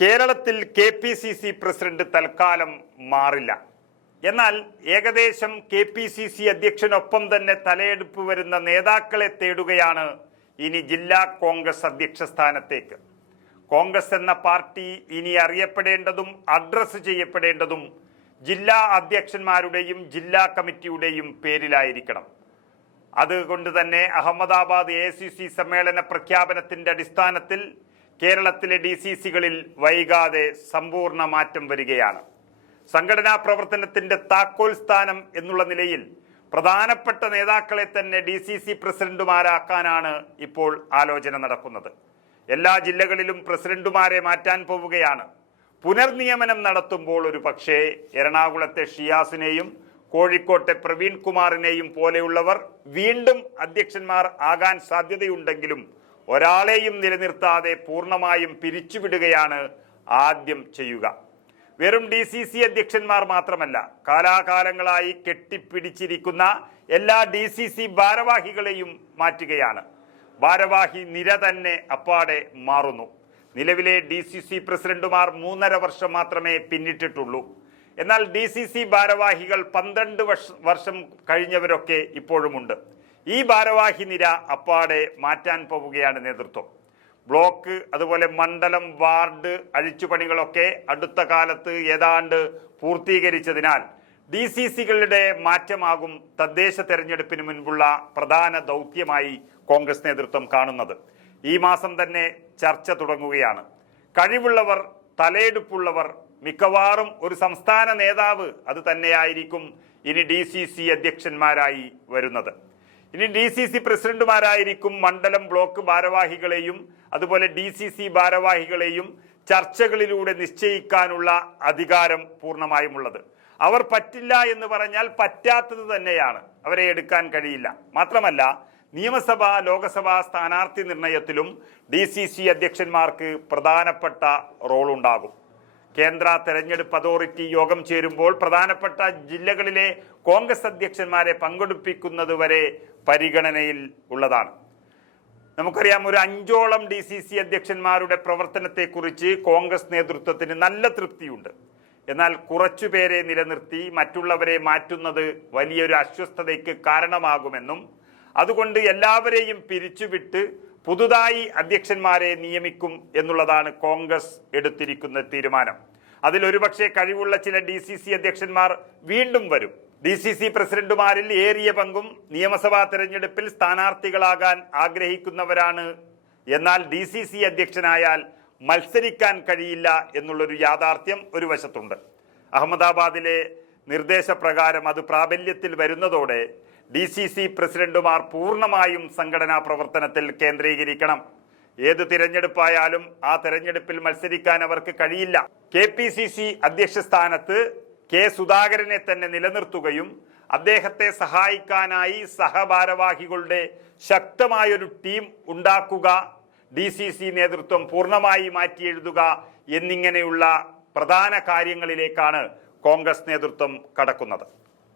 കേരളത്തിൽ KPCC president തൽക്കാലം മാറില്ല. എന്നാൽ ഏകദേശം KPCC അധ്യക്ഷനൊപ്പം തന്നെ തലയെടുപ്പ് വരുന്ന നേതാക്കളെ തേടുകയാണ് ഇനി ജില്ലാ കോൺഗ്രസ് അധ്യക്ഷ സ്ഥാനത്തേക്ക്. കോൺഗ്രസ് എന്ന പാർട്ടി ഇനി അറിയപ്പെടേണ്ടതും അഡ്രസ് ചെയ്യപ്പെടേണ്ടതും ജില്ലാ അധ്യക്ഷന്മാരുടെയും ജില്ലാ കമ്മിറ്റിയുടെയും പേരിലായിരിക്കണം. അതുകൊണ്ട് തന്നെ അഹമ്മദാബാദ് AICC സമ്മേളന പ്രഖ്യാപനത്തിന്റെ അടിസ്ഥാനത്തിൽ കേരളത്തിലെ DCCകളിൽ വൈകാതെ സമ്പൂർണ്ണ മാറ്റം വരികയാണ്. സംഘടനാ പ്രവർത്തനത്തിന്റെ താക്കോൽ സ്ഥാനം എന്നുള്ള നിലയിൽ പ്രധാനപ്പെട്ട നേതാക്കളെ തന്നെ DCC പ്രസിഡന്റുമാരാക്കാനാണ് ഇപ്പോൾ ആലോചന നടക്കുന്നത്. എല്ലാ ജില്ലകളിലും പ്രസിഡന്റുമാരെ മാറ്റാൻ പോവുകയാണ്. പുനർനിയമനം നടത്തുമ്പോൾ ഒരു പക്ഷേ എറണാകുളത്തെ ഷിയാസിനെയും കോഴിക്കോട്ടെ പ്രവീൺ കുമാറിനെയും പോലെയുള്ളവർ വീണ്ടും അധ്യക്ഷന്മാർ ആകാൻ സാധ്യതയുണ്ടെങ്കിലും ഒരാളെയും നിലനിർത്താതെ പൂർണ്ണമായും പിരിച്ചുവിടുകയാണ് ആദ്യം ചെയ്യുക. വെറും DCC അധ്യക്ഷന്മാർ മാത്രമല്ല, കാലാകാലങ്ങളായി കെട്ടിപ്പിടിച്ചിരിക്കുന്ന എല്ലാ DCC ഭാരവാഹികളെയും മാറ്റുകയാണ്. ഭാരവാഹി നിര തന്നെ അപ്പാടെ മാറുന്നു. നിലവിലെ DCC പ്രസിഡന്റുമാർ 3.5 വർഷം മാത്രമേ പിന്നിട്ടിട്ടുള്ളൂ. എന്നാൽ DCC ഭാരവാഹികൾ 12 വർഷം കഴിഞ്ഞവരൊക്കെ ഇപ്പോഴുമുണ്ട്. ഈ ഭാരവാഹി നിര അപ്പാടെ മാറ്റാൻ പോവുകയാണ് നേതൃത്വം. ബ്ലോക്ക്, അതുപോലെ മണ്ഡലം, വാർഡ് അഴിച്ചുപണികളൊക്കെ അടുത്ത കാലത്ത് ഏതാണ്ട് പൂർത്തീകരിച്ചതിനാൽ DCCകളുടെ മാറ്റമാകും തദ്ദേശ തെരഞ്ഞെടുപ്പിന് മുൻപുള്ള പ്രധാന ദൗത്യമായി കോൺഗ്രസ് നേതൃത്വം കാണുന്നത്. ഈ മാസം തന്നെ ചർച്ച തുടങ്ങുകയാണ്. കഴിവുള്ളവർ, തലയെടുപ്പുള്ളവർ, മിക്കവാറും ഒരു സംസ്ഥാന നേതാവ് അത് തന്നെയായിരിക്കും ഇനി DCC അധ്യക്ഷന്മാരായി വരുന്നത്. ഇനി DCC പ്രസിഡന്റുമാരായിരിക്കും മണ്ഡലം, ബ്ലോക്ക് ഭാരവാഹികളെയും അതുപോലെ DCC ഭാരവാഹികളെയും ചർച്ചകളിലൂടെ നിശ്ചയിക്കാനുള്ള അധികാരം പൂർണ്ണമായും ഉള്ളത്. അവർ പറ്റില്ല എന്ന് പറഞ്ഞാൽ പറ്റാത്തത് തന്നെയാണ്, അവരെ എടുക്കാൻ കഴിയില്ല. മാത്രമല്ല, നിയമസഭ, ലോകസഭാ സ്ഥാനാർത്ഥി നിർണയത്തിലും DCC അധ്യക്ഷന്മാർക്ക് പ്രധാനപ്പെട്ട റോളുണ്ടാകും. കേന്ദ്ര തെരഞ്ഞെടുപ്പ് അതോറിറ്റി യോഗം ചേരുമ്പോൾ പ്രധാനപ്പെട്ട ജില്ലകളിലെ കോൺഗ്രസ് അധ്യക്ഷന്മാരെ പങ്കെടുപ്പിക്കുന്നത് വരെ പരിഗണനയിൽ ഉള്ളതാണ്. നമുക്കറിയാം, ഒരു 5ഓളം DCC അധ്യക്ഷന്മാരുടെ പ്രവർത്തനത്തെക്കുറിച്ച് കോൺഗ്രസ് നേതൃത്വത്തിന് നല്ല തൃപ്തിയുണ്ട്. എന്നാൽ കുറച്ചുപേരെ നിലനിർത്തി മറ്റുള്ളവരെ മാറ്റുന്നത് വലിയൊരു അസ്വസ്ഥതയ്ക്ക് കാരണമാകുമെന്നും അതുകൊണ്ട് എല്ലാവരെയും പിരിച്ചുവിട്ട് പുതുതായി അധ്യക്ഷന്മാരെ നിയമിക്കും എന്നുള്ളതാണ് കോൺഗ്രസ് എടുത്തിരിക്കുന്ന തീരുമാനം. അതിലൊരുപക്ഷെ കഴിവുള്ള ചില DCC അധ്യക്ഷന്മാർ വീണ്ടും വരും. DCC പ്രസിഡന്റുമാരിൽ ഏറിയ പങ്കും നിയമസഭാ തെരഞ്ഞെടുപ്പിൽ സ്ഥാനാർത്ഥികളാകാൻ ആഗ്രഹിക്കുന്നവരാണ്. എന്നാൽ DCC അധ്യക്ഷനായാൽ മത്സരിക്കാൻ കഴിയില്ല എന്നുള്ളൊരു യാഥാർത്ഥ്യം ഒരു വശത്തുണ്ട്. അഹമ്മദാബാദിലെ നിർദ്ദേശപ്രകാരം അത് പ്രാബല്യത്തിൽ വരുന്നതോടെ DCC പ്രസിഡന്റുമാർ പൂർണ്ണമായും സംഘടനാ പ്രവർത്തനത്തിൽ കേന്ദ്രീകരിക്കണം. ഏത് തിരഞ്ഞെടുപ്പായാലും ആ തെരഞ്ഞെടുപ്പിൽ മത്സരിക്കാൻ അവർക്ക് കഴിയില്ല. KPCC അധ്യക്ഷ സ്ഥാനത്ത് K. സുധാകരനെ തന്നെ നിലനിർത്തുകയും അദ്ദേഹത്തെ സഹായിക്കാനായി സഹഭാരവാഹികളുടെ ശക്തമായൊരു ടീം ഉണ്ടാക്കുക, DCC നേതൃത്വം പൂർണ്ണമായി മാറ്റിയെഴുതുക എന്നിങ്ങനെയുള്ള പ്രധാന കാര്യങ്ങളിലേക്കാണ് കോൺഗ്രസ് നേതൃത്വം കടക്കുന്നത്.